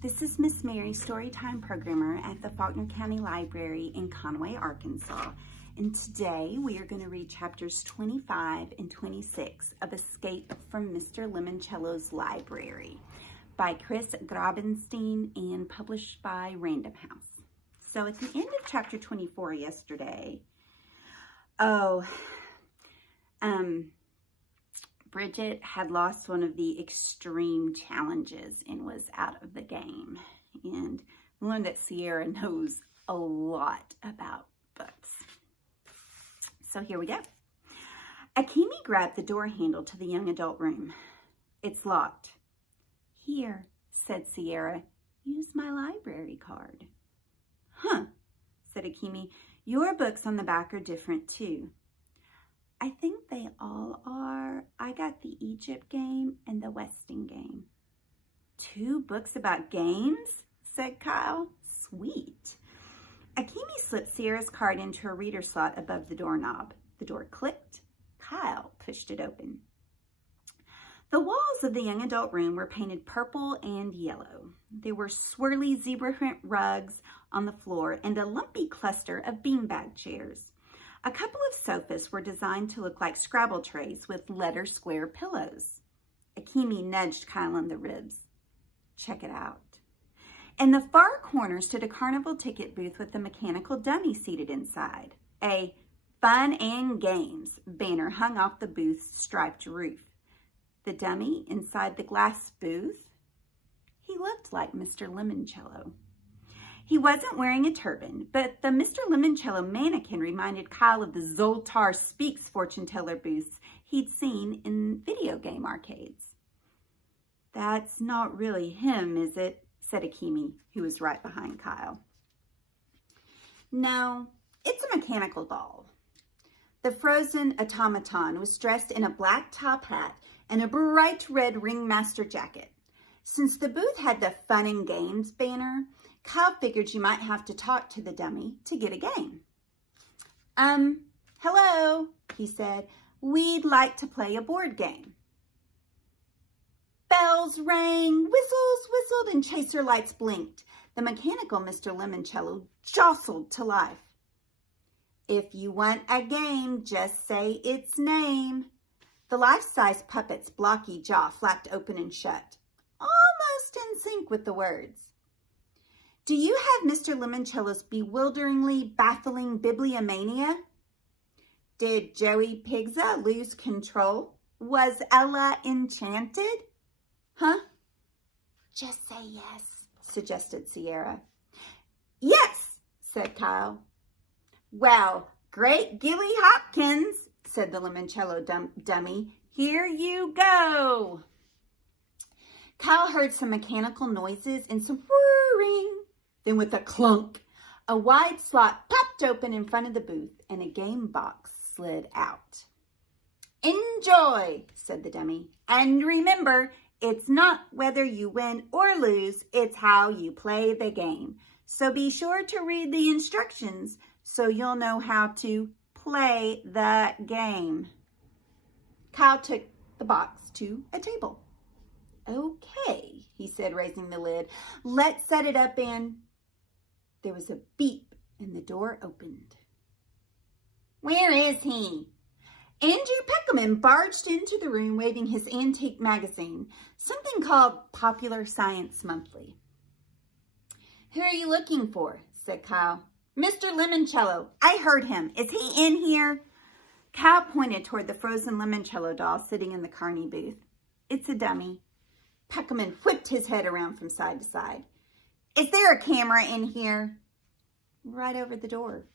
This is Miss Mary, Storytime Programmer at the Faulkner County Library in Conway, Arkansas. And today we are going to read chapters 25 and 26 of Escape from Mr. Limoncello's Library by Chris Grabenstein and published by Random House. So at the end of chapter 24 yesterday, Bridget had lost one of the extreme challenges and was out of the game. And we learned that Sierra knows a lot about books. So here we go. Akemi grabbed the door handle to the young adult room. It's locked. Here, said Sierra, use my library card. Huh, said Akemi. Your books on the back are different too. I think they all are. I got the Egypt game and the Westing game. 2 books about games, said Kyle. Sweet. Akemi slipped Sierra's card into her reader slot above the doorknob. The door clicked. Kyle pushed it open. The walls of the young adult room were painted purple and yellow. There were swirly zebra print rugs on the floor and a lumpy cluster of beanbag chairs. A couple of sofas were designed to look like Scrabble trays with letter square pillows. Akemi nudged Kyle in the ribs. Check it out. In the far corner stood a carnival ticket booth with a mechanical dummy seated inside. A Fun and Games banner hung off the booth's striped roof. The dummy inside the glass booth? He looked like Mr. Limoncello. He wasn't wearing a turban, but the Mr. Limoncello mannequin reminded Kyle of the Zoltar Speaks fortune teller booths he'd seen in video game arcades. That's not really him, is it? Said Akemi, who was right behind Kyle. No, it's a mechanical doll. The frozen automaton was dressed in a black top hat and a bright red ringmaster jacket. Since the booth had the Fun and Games banner, Kyle figured you might have to talk to the dummy to get a game. Hello, he said. We'd like to play a board game. Bells rang, whistles whistled, and chaser lights blinked. The mechanical Mr. Limoncello jostled to life. If you want a game, just say its name. The life-size puppet's blocky jaw flapped open and shut, almost in sync with the words. Do you have Mr. Limoncello's bewilderingly baffling bibliomania? Did Joey Pigza lose control? Was Ella enchanted? Huh? Just say yes, suggested Sierra. Yes, said Kyle. Well, great Gilly Hopkins, said the Limoncello dummy. Here you go. Kyle heard some mechanical noises and some whirring. Then with a clunk, a wide slot popped open in front of the booth and a game box slid out. Enjoy, said the dummy. And remember, it's not whether you win or lose, it's how you play the game. So be sure to read the instructions so you'll know how to play the game. Kyle took the box to a table. Okay, he said, raising the lid. Let's set it up in... There was a beep and the door opened. Where is he? Andrew Peckelman barged into the room waving his antique magazine, something called Popular Science Monthly. Who are you looking for? Said Kyle. Mr. Limoncello. I heard him. Is he in here? Kyle pointed toward the frozen Limoncello doll sitting in the Carney booth. It's a dummy. Peckelman whipped his head around from side to side. Is there a camera in here? Right over the door.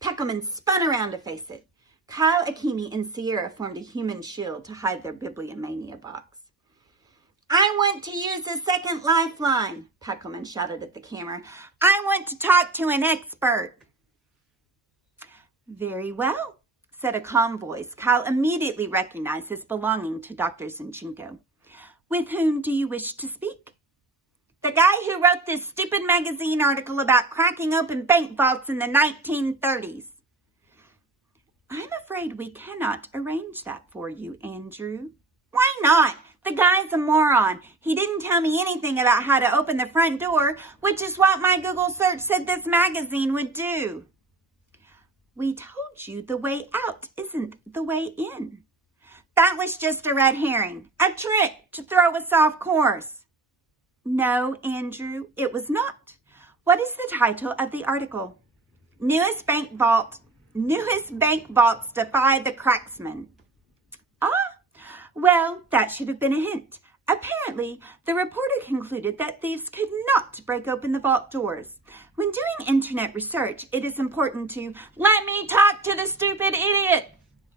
Peckelman spun around to face it. Kyle, Akemi, and Sierra formed a human shield to hide their bibliomania box. I want to use a second lifeline, Peckelman shouted at the camera. I want to talk to an expert. Very well, said a calm voice Kyle immediately recognized as belonging to Dr. Zinchenko. With whom do you wish to speak? The guy who wrote this stupid magazine article about cracking open bank vaults in the 1930s. I'm afraid we cannot arrange that for you, Andrew. Why not? The guy's a moron. He didn't tell me anything about how to open the front door, which is what my Google search said this magazine would do. We told you the way out isn't the way in. That was just a red herring, a trick to throw us off course. No, Andrew, it was not. What is the title of the article? Newest bank vaults defy the cracksman. Ah, well, that should have been a hint. Apparently, the reporter concluded that thieves could not break open the vault doors. When doing internet research, it is important to let me talk to the stupid idiot.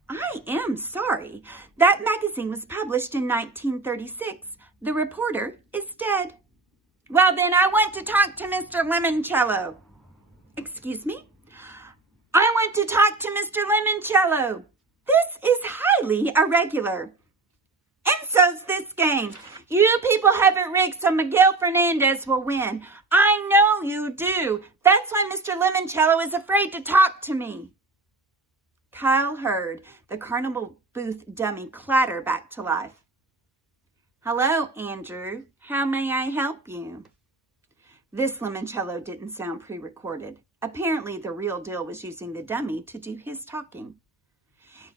I am sorry. That magazine was published in 1936. The reporter is dead. Well, then I want to talk to Mr. Limoncello. Excuse me? I want to talk to Mr. Limoncello. This is highly irregular. And so's this game. You people have it rigged so Miguel Fernandez will win. I know you do. That's why Mr. Limoncello is afraid to talk to me. Kyle heard the carnival booth dummy clatter back to life. Hello, Andrew. How may I help you? This Limoncello didn't sound pre-recorded. Apparently, the real deal was using the dummy to do his talking.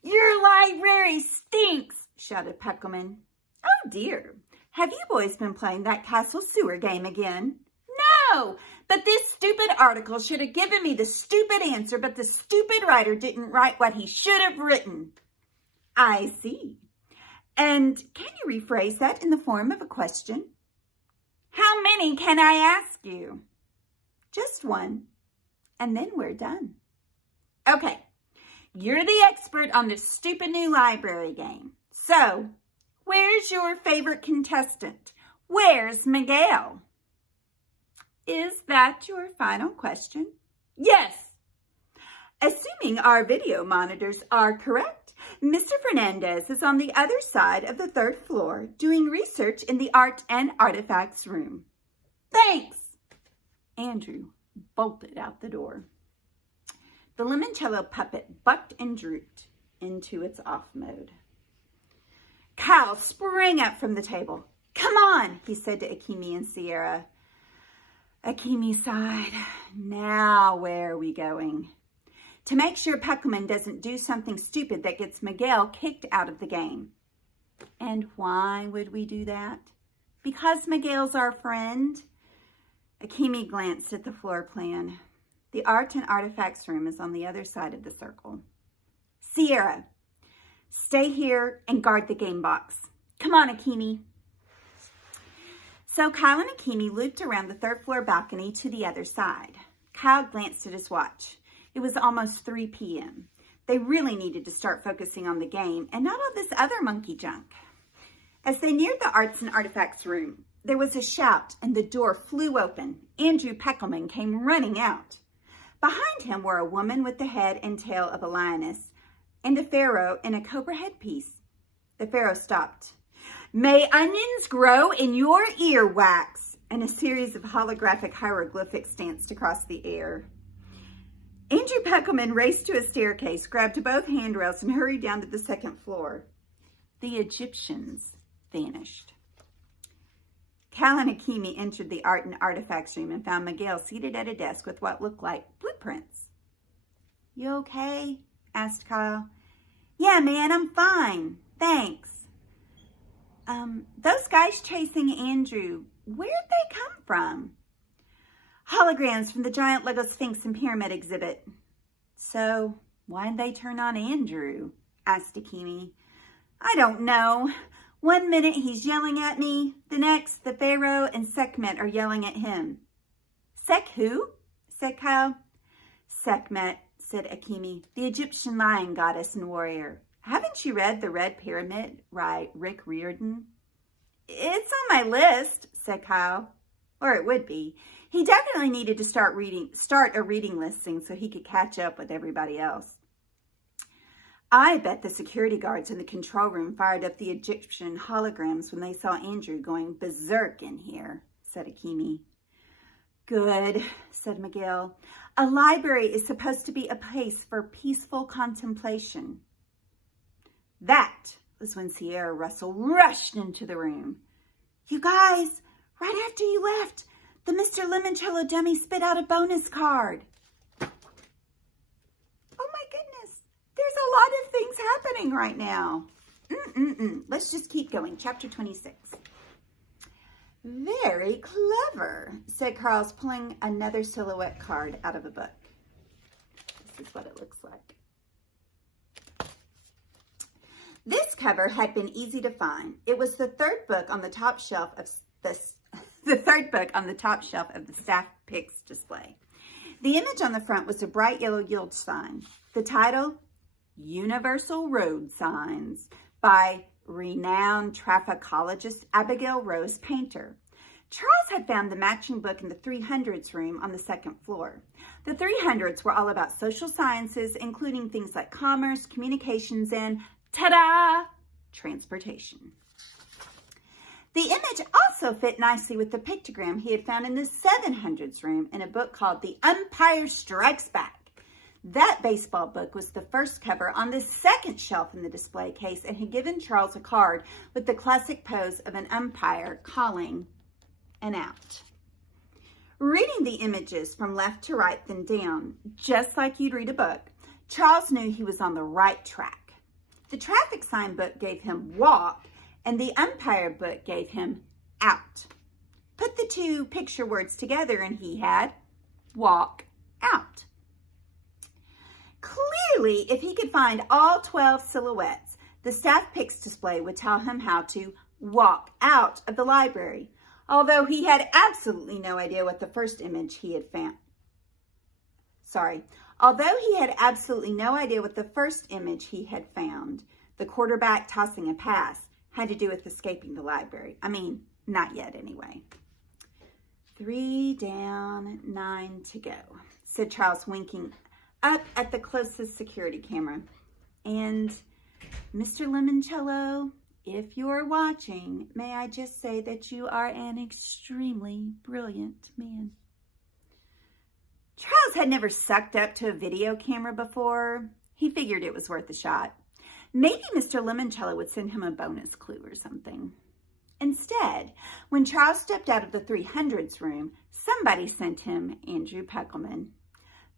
Your library stinks, shouted Puckleman. Oh, dear. Have you boys been playing that castle sewer game again? No, but this stupid article should have given me the stupid answer, but the stupid writer didn't write what he should have written. I see. And can you rephrase that in the form of a question? How many can I ask you? Just one, and then we're done. Okay, you're the expert on this stupid new library game. So, where's your favorite contestant? Where's Miguel? Is that your final question? Yes. Assuming our video monitors are correct, Mr. Fernandez is on the other side of the third floor doing research in the art and artifacts room. Thanks. Andrew bolted out the door. The Limoncello puppet bucked and drooped into its off mode. Kyle sprang up from the table. Come on, he said to Akimi and Sierra. Akimi sighed. Now where are we going? To make sure Puckleman doesn't do something stupid that gets Miguel kicked out of the game. And why would we do that? Because Miguel's our friend? Akimi glanced at the floor plan. The art and artifacts room is on the other side of the circle. Sierra, stay here and guard the game box. Come on, Akimi. So Kyle and Akimi looped around the third floor balcony to the other side. Kyle glanced at his watch. It was almost 3 p.m. They really needed to start focusing on the game and not all this other monkey junk. As they neared the arts and artifacts room, there was a shout and the door flew open. Andrew Puckleman came running out. Behind him were a woman with the head and tail of a lioness and a pharaoh in a cobra headpiece. The pharaoh stopped. May onions grow in your earwax, and a series of holographic hieroglyphics danced across the air. Andrew Puckleman raced to a staircase, grabbed both handrails, and hurried down to the second floor. The Egyptians vanished. Cal and Akimi entered the art and artifacts room and found Miguel seated at a desk with what looked like blueprints. You okay? Asked Kyle. Yeah, man, I'm fine. Thanks. Those guys chasing Andrew, where'd they come from? Holograms from the giant Lego Sphinx and Pyramid exhibit. So, why'd they turn on Andrew? Asked Akimi. I don't know. One minute he's yelling at me, the next the Pharaoh and Sekhmet are yelling at him. Sek who? Said Kyle. Sekhmet, said Akimi, the Egyptian lion goddess and warrior. Haven't you read The Red Pyramid by Rick Riordan? It's on my list, said Kyle. Or it would be. He definitely needed to start a reading listing so he could catch up with everybody else. I bet the security guards in the control room fired up the Egyptian holograms when they saw Andrew going berserk in here, said Akimi. Good, said Miguel. A library is supposed to be a place for peaceful contemplation. That was when Sierra Russell rushed into the room. You guys, right after you left, the Mr. Limoncello dummy spit out a bonus card. Oh my goodness, there's a lot of things happening right now. Let's just keep going. Chapter 26. Very clever, said Charles, pulling another silhouette card out of a book. This is what it looks like. This cover had been easy to find. It was the third book on the top shelf of the staff picks display. The image on the front was a bright yellow yield sign. The title, Universal Road Signs, by renowned trafficologist Abigail Rose Painter. Charles had found the matching book in the 300s room on the second floor. The 300s were all about social sciences, including things like commerce, communications, and ta-da! Transportation. The image also fit nicely with the pictogram he had found in the 700s room in a book called The Umpire Strikes Back. That baseball book was the first cover on the second shelf in the display case and had given Charles a card with the classic pose of an umpire calling an out. Reading the images from left to right, then down, just like you'd read a book, Charles knew he was on the right track. The traffic sign book gave him walk, and the umpire book gave him out. Put the two picture words together, and he had walk out. Clearly, if he could find all 12 silhouettes, the staff picks display would tell him how to walk out of the library, although he had absolutely no idea what the first image he had found. Although he had absolutely no idea what the first image he had found, the quarterback tossing a pass, had to do with escaping the library. I mean, not yet anyway. 3 down, 9 to go, said Charles, winking up at the closest security camera. And Mr. Limoncello, if you're watching, may I just say that you are an extremely brilliant man. Charles had never sucked up to a video camera before. He figured it was worth a shot. Maybe Mr. Limoncello would send him a bonus clue or something. Instead, when Charles stepped out of the 300s room, somebody sent him Andrew Puckelman.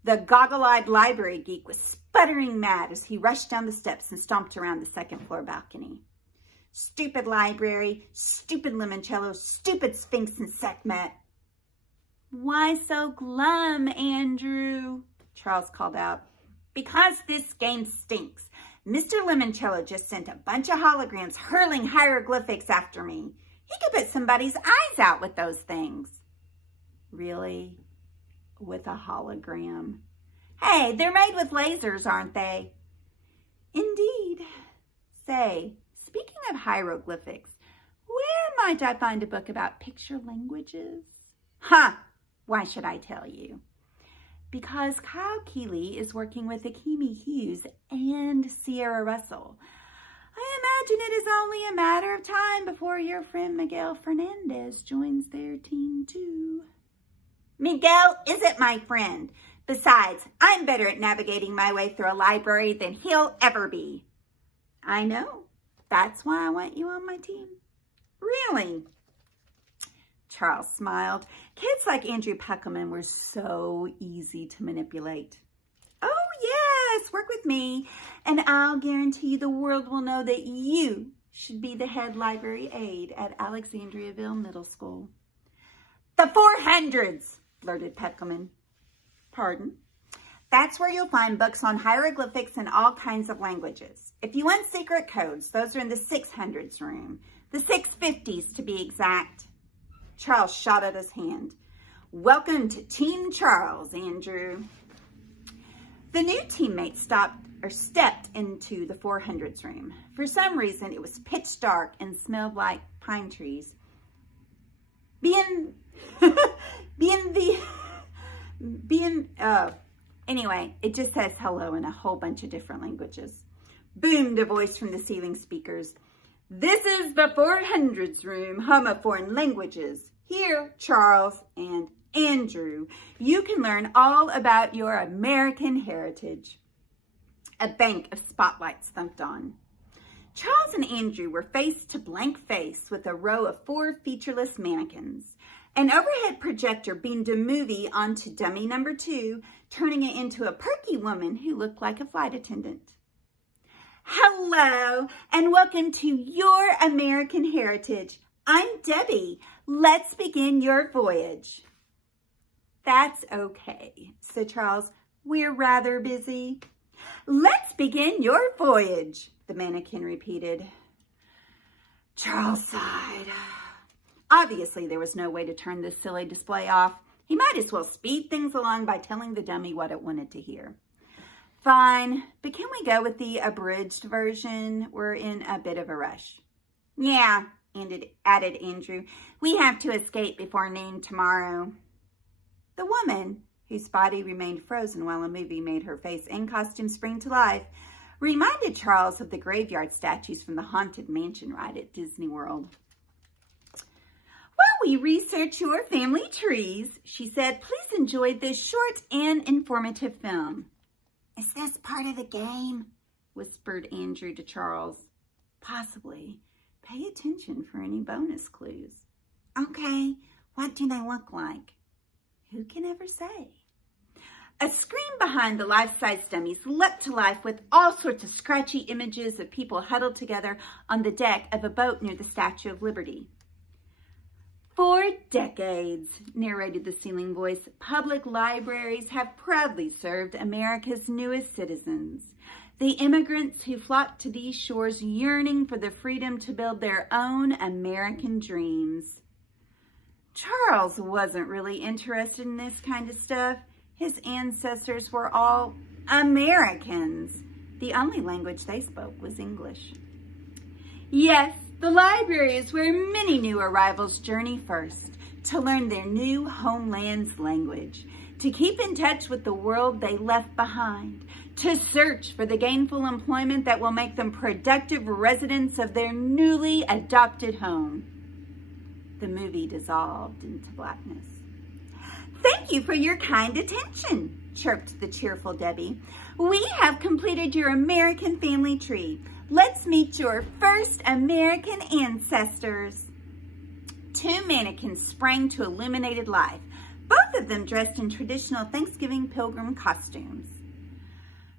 The goggle-eyed library geek was sputtering mad as he rushed down the steps and stomped around the second floor balcony. Stupid library, stupid Limoncello, stupid Sphinx and Sekhmet. Why so glum, Andrew? Charles called out. Because this game stinks. Mr. Limoncello just sent a bunch of holograms hurling hieroglyphics after me. He could put somebody's eyes out with those things. Really? With a hologram? Hey, they're made with lasers, aren't they? Indeed. Say, speaking of hieroglyphics, where might I find a book about picture languages? Huh! Why should I tell you? Because Kyle Keeley is working with Akemi Hughes and Sierra Russell. I imagine it is only a matter of time before your friend Miguel Fernandez joins their team too. Miguel isn't my friend. Besides, I'm better at navigating my way through a library than he'll ever be. I know. That's why I want you on my team. Really? Charles smiled. Kids like Andrew Puckelman were so easy to manipulate. Oh, yes, work with me, and I'll guarantee the world will know that you should be the head library aide at Alexandriaville Middle School. The 400s, blurted Puckelman. Pardon? That's where you'll find books on hieroglyphics and all kinds of languages. If you want secret codes, those are in the 600s room. The 650s to be exact. Charles shot out his hand. Welcome to Team Charles, Andrew. The new teammate stepped into the 400s room. For some reason, it was pitch dark and smelled like pine trees. Anyway, it just says hello in a whole bunch of different languages. Boomed a voice from the ceiling speakers. This is the 400s room, home of foreign languages. Here, Charles and Andrew, you can learn all about your American heritage. A bank of spotlights thumped on. Charles and Andrew were face to blank face with a row of 4 featureless mannequins. An overhead projector beamed a movie onto dummy number 2, turning it into a perky woman who looked like a flight attendant. Hello, and welcome to Your American Heritage. I'm Debbie. Let's begin your voyage. That's okay, said Charles. We're rather busy. Let's begin your voyage, the mannequin repeated. Charles sighed. Obviously, there was no way to turn this silly display off. He might as well speed things along by telling the dummy what it wanted to hear. Fine, but can we go with the abridged version? We're in a bit of a rush. Yeah, added Andrew. We have to escape before noon tomorrow. The woman, whose body remained frozen while a movie made her face and costume spring to life, reminded Charles of the graveyard statues from the Haunted Mansion ride at Disney World. While we research your family trees, she said, please enjoy this short and informative film. Is this part of the game? Whispered Andrew to Charles. Possibly. Pay attention for any bonus clues. Okay, what do they look like? Who can ever say? A screen behind the life-size dummies leapt to life with all sorts of scratchy images of people huddled together on the deck of a boat near the Statue of Liberty. For decades, narrated the ceiling voice, public libraries have proudly served America's newest citizens, the immigrants who flocked to these shores yearning for the freedom to build their own American dreams. Charles wasn't really interested in this kind of stuff. His ancestors were all Americans. The only language they spoke was English. Yes, the library is where many new arrivals journey first, to learn their new homeland's language, to keep in touch with the world they left behind, to search for the gainful employment that will make them productive residents of their newly adopted home. The movie dissolved into blackness. Thank you for your kind attention, chirped the cheerful Debbie. We have completed your American family tree. Let's meet your first American ancestors. 2 mannequins sprang to illuminated life, both of them dressed in traditional Thanksgiving pilgrim costumes.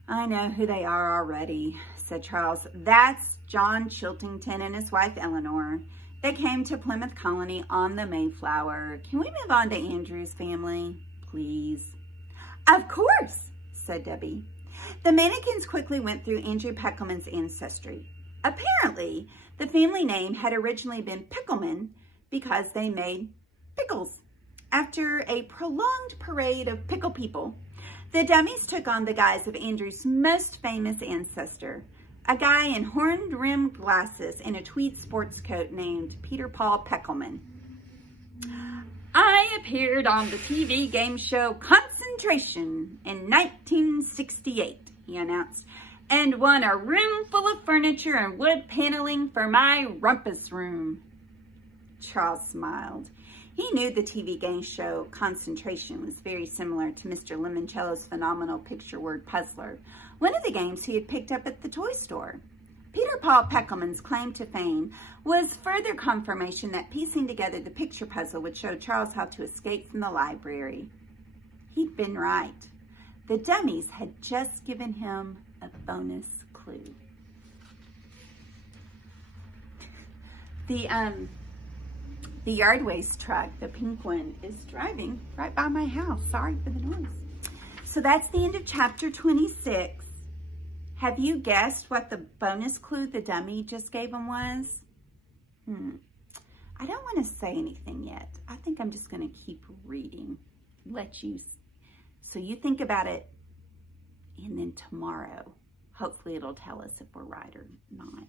I know who they are already, said Charles. That's John Chiltington and his wife Eleanor. They came to Plymouth Colony on the Mayflower. Can we move on to Andrew's family, please? Of course, said Debbie. The mannequins quickly went through Andrew Peckelman's ancestry. Apparently, the family name had originally been Pickleman because they made pickles. After a prolonged parade of pickle people, the dummies took on the guise of Andrew's most famous ancestor, a guy in horn-rimmed glasses and a tweed sports coat named Peter Paul Peckelman. I appeared on the TV game show Concentration in 1968, he announced, and won a room full of furniture and wood paneling for my rumpus room. Charles smiled. He knew the TV game show Concentration was very similar to Mr. Limoncello's phenomenal picture word puzzler, one of the games he had picked up at the toy store. Peter Paul Peckelman's claim to fame was further confirmation that piecing together the picture puzzle would show Charles how to escape from the library. He'd been right. The dummies had just given him a bonus clue. The yard waste truck, the pink one, is driving right by my house. Sorry for the noise. So that's the end of chapter 26. Have you guessed what the bonus clue the dummy just gave him was? I don't want to say anything yet. I think I'm just going to keep reading. So you think about it, and then tomorrow, hopefully it'll tell us if we're right or not.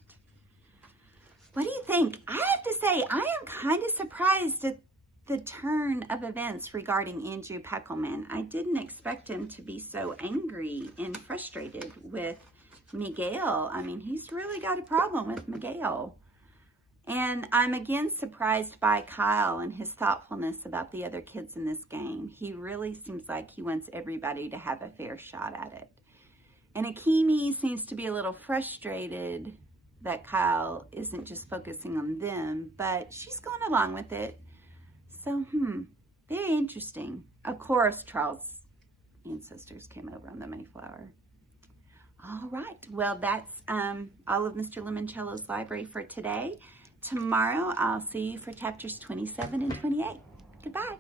What do you think? I have to say, I am kind of surprised at the turn of events regarding Andrew Peckelman. I didn't expect him to be so angry and frustrated with Miguel. I mean, he's really got a problem with Miguel. And I'm again surprised by Kyle and his thoughtfulness about the other kids in this game. He really seems like he wants everybody to have a fair shot at it. And Akemi seems to be a little frustrated that Kyle isn't just focusing on them, but she's going along with it. So, very interesting. Of course, Charles' ancestors came over on the Mayflower. All right. Well, that's all of Mr. Limoncello's library for today. Tomorrow, I'll see you for chapters 27 and 28. Goodbye.